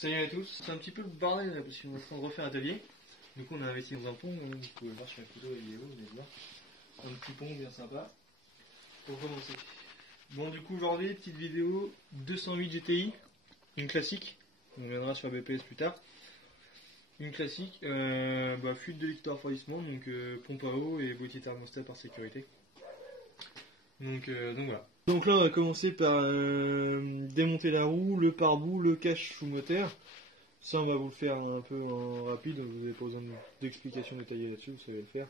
Salut à tous, c'est un petit peu le bordel là, parce qu'on est en train de refaire un atelier. Du coup on a investi dans un pont, vous pouvez voir sur la photo et vidéo, vous allez voir. Un petit pont bien sympa. Pour commencer. Bon du coup aujourd'hui, petite vidéo 208 GTI, une classique. On reviendra sur BPS plus tard. Une classique, fuite de liquide de refroidissement, donc pompe à eau et boîtier thermostat par sécurité. Donc voilà. Donc là on va commencer par démonter la roue, le pare-boue, le cache sous moteur. Ça on va vous le faire un peu en rapide, vous n'avez pas besoin d'explications détaillées là-dessus, vous savez le faire.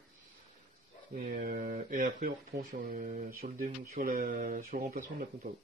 Et après on reprend sur le remplacement de la pompe à eau.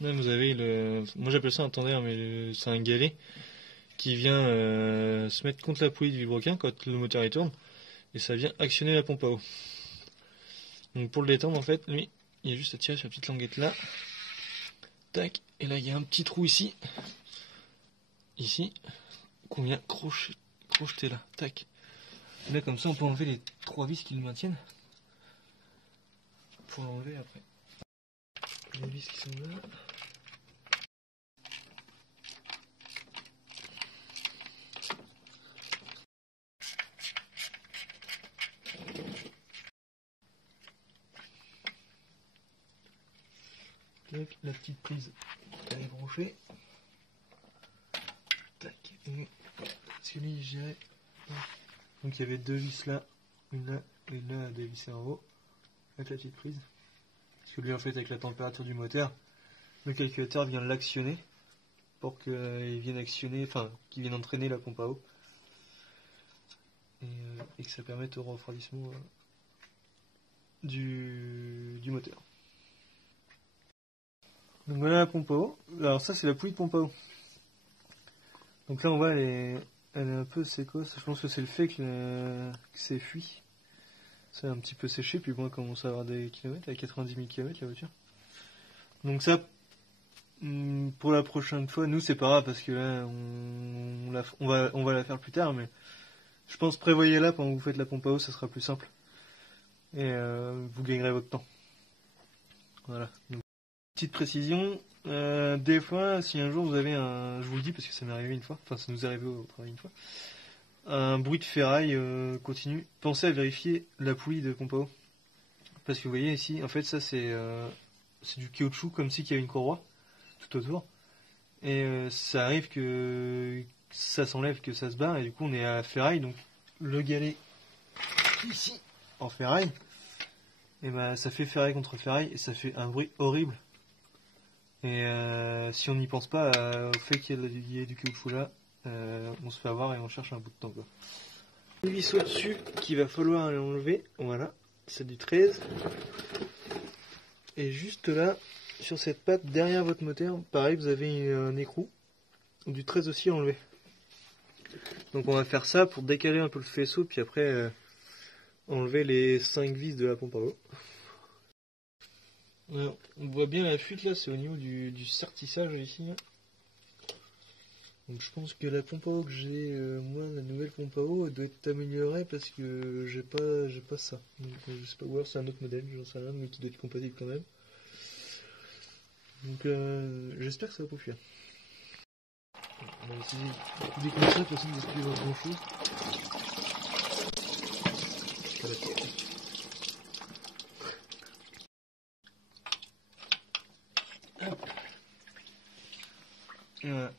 Là vous avez moi j'appelle ça un tender, mais c'est un galet qui vient se mettre contre la poulie du vilebrequin quand le moteur il tourne, et ça vient actionner la pompe à eau. Donc pour le détendre en fait, lui, il y a juste à tirer sur la petite languette là. Tac, et là il y a un petit trou ici, qu'on vient crocheter là, tac. Et là comme ça on peut enlever les 3 vis qui le maintiennent. Pour l'enlever après. Les vis qui sont là. Tac, la petite prise elle est branchée. Tac, et celui j'ai. Donc il y avait 2 vis là, une là et une là à dévisser en haut, avec la petite prise. Parce que lui en fait avec la température du moteur, le calculateur vient l'actionner pour qu'il vienne actionner, qu'il vienne entraîner la pompe à eau. Et que ça permette au refroidissement du moteur. Donc voilà la pompe à eau. Alors ça c'est la poulie de pompe à eau. Donc là on voit elle est un peu sécosse. Je pense que c'est le fait que c'est fui. Ça a un petit peu séché, puis bon, elle commence à avoir des kilomètres, à 90 000 km la voiture. Donc ça, pour la prochaine fois, nous c'est pas grave parce que là on va la faire plus tard, mais je pense prévoyez là pendant que vous faites la pompe à eau, ça sera plus simple. Et vous gagnerez votre temps. Voilà. Donc, petite précision, des fois, si un jour vous avez je vous le dis parce que ça m'est arrivé une fois, ça nous est arrivé au travail une fois, un bruit de ferraille continu, pensez à vérifier la poulie de pompe à eau. Parce que vous voyez ici, en fait ça c'est du caoutchouc comme si il y avait une courroie tout autour. Et ça arrive que ça s'enlève, que ça se barre, et du coup on est à ferraille, donc le galet ici en ferraille, et ça fait ferraille contre ferraille et ça fait un bruit horrible. Et si on n'y pense pas au fait qu'il y ait du caoutchouc là, on se fait avoir et on cherche un bout de temps quoi. Une vis au-dessus qu'il va falloir enlever, voilà, c'est du 13. Et juste là, sur cette patte derrière votre moteur, pareil vous avez un écrou, du 13 aussi à enlever. Donc on va faire ça pour décaler un peu le faisceau, puis après enlever les 5 vis de la pompe à eau. Alors, on voit bien la fuite là, c'est au niveau du sertissage ici. Donc je pense que la pompe à eau que j'ai, moi la nouvelle pompe à eau, elle doit être améliorée parce que j'ai pas ça. Donc je sais pas, ou alors c'est un autre modèle, j'en sais rien, mais qui doit être compatible quand même. Donc j'espère que ça va pas fuir. On va essayer de déclencher pour essayer de plus grand chose. Voilà.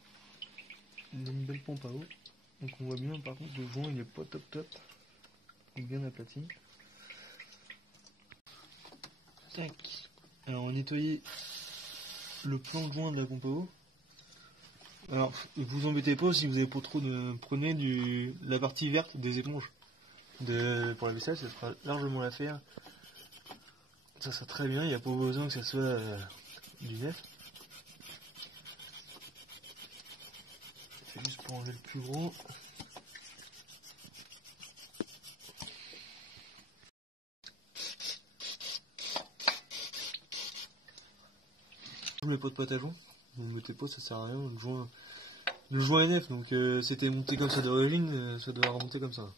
Une belle pompe à eau. Donc on voit bien par contre le joint il est pas top. Il est bien aplati. Tac. Alors on va nettoyer le plan de joint de la pompe à eau. Alors vous embêtez pas si vous avez pas trop de. Prenez la partie verte des éponges. pour la vaisselle, ça fera largement l'affaire. Ça sera très bien, il n'y a pas besoin que ça soit du neuf. C'est juste pour enlever le plus gros. Je mets pas de pâte à joint, vous ne mettez pas, ça sert à rien. Le joint est neuf, donc c'était monté comme ça d'origine, ça doit remonter comme ça.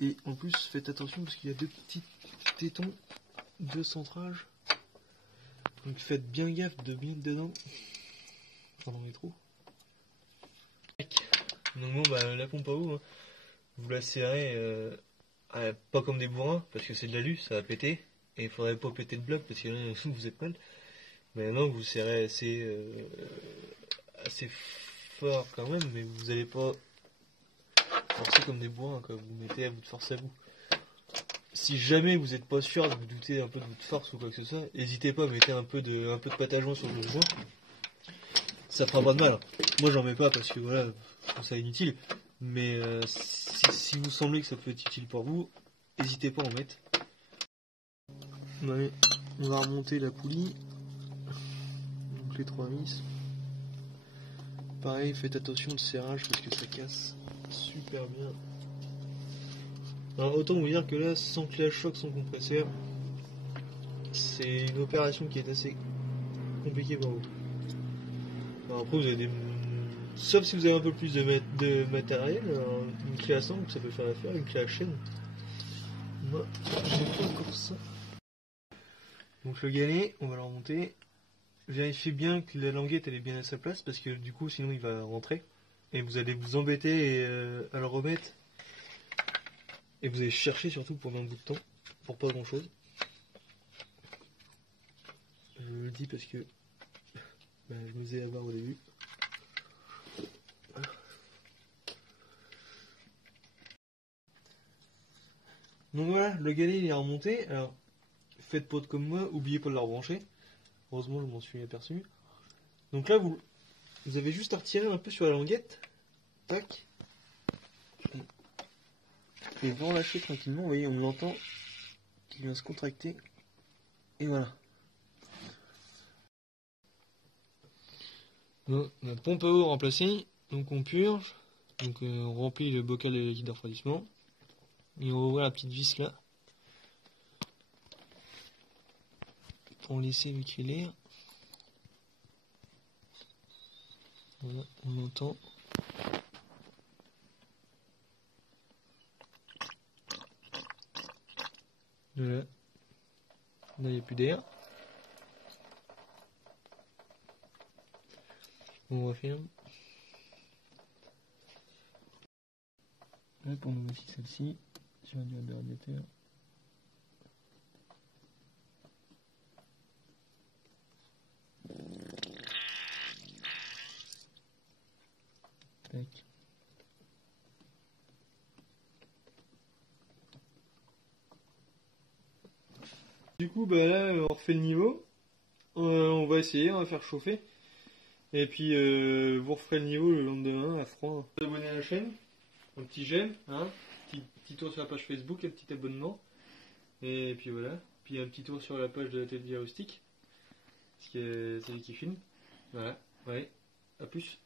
Et en plus, faites attention parce qu'il y a deux petits tétons de centrage. Donc faites bien gaffe de bien être dedans. Pendant les trous. Donc bon, bah, la pompe à eau, hein, vous la serrez pas comme des bourrins parce que c'est de l'alu, ça va péter. Et il faudrait pas péter le bloc parce que là, vous êtes mal. Mais non, vous serrez assez fort quand même, mais vous n'allez pas forcer comme des bourrins, quoi. Vous mettez à vous de force à vous. Si jamais vous n'êtes pas sûr, vous doutez un peu de votre force ou quoi que ce soit, n'hésitez pas à mettre un peu de pâte à joint sur le joint. Ça fera pas de mal. Moi j'en mets pas parce que voilà, je trouve ça inutile. Mais si vous semblez que ça peut être utile pour vous, n'hésitez pas à en mettre. Allez, on va remonter la poulie. Donc les 3 vis. Pareil, faites attention au serrage parce que ça casse super bien. Alors autant vous dire que là, sans clash choc, sans compresseur, c'est une opération qui est assez compliquée pour vous. Alors après vous avez des... Sauf si vous avez un peu plus de matériel, alors une clé à sangle ça peut faire l'affaire, une clé à chaîne. Moi, j'ai pas encore ça. Donc le galet, on va le remonter. Vérifiez bien que la languette elle est bien à sa place parce que du coup sinon il va rentrer. Et vous allez vous embêter à le remettre. Et vous allez chercher surtout pendant un bout de temps, pour pas grand chose. Je le dis parce que je me faisais avoir au début. Donc voilà, le galet il est remonté. Alors faites pas comme moi, oubliez pas de le rebrancher. Heureusement je m'en suis aperçu. Donc là vous avez juste à retirer un peu sur la languette. Tac. Et vous relâchez tranquillement, vous voyez on l'entend qui vient se contracter. Et voilà. Bon, notre pompe à eau remplacée, donc on purge, donc on remplit le bocal de liquide de refroidissement, et on ouvre la petite vis là, pour laisser évacuer l'air. Voilà, on entend. Voilà. Là, il n'y a plus d'air. On referme. Hop, on ouvre aussi celle-ci. Sur un de radiateur. Tac. Du coup, bah là, on refait le niveau. On va essayer, on va faire chauffer. Et puis, vous referez le niveau le lendemain à froid. Abonnez à la chaîne, un petit j'aime, hein, petit tour sur la page Facebook, un petit abonnement. Et puis voilà. Puis un petit tour sur la page de la télé rustique. Parce que c'est lui qui filme. Voilà, ouais. À plus.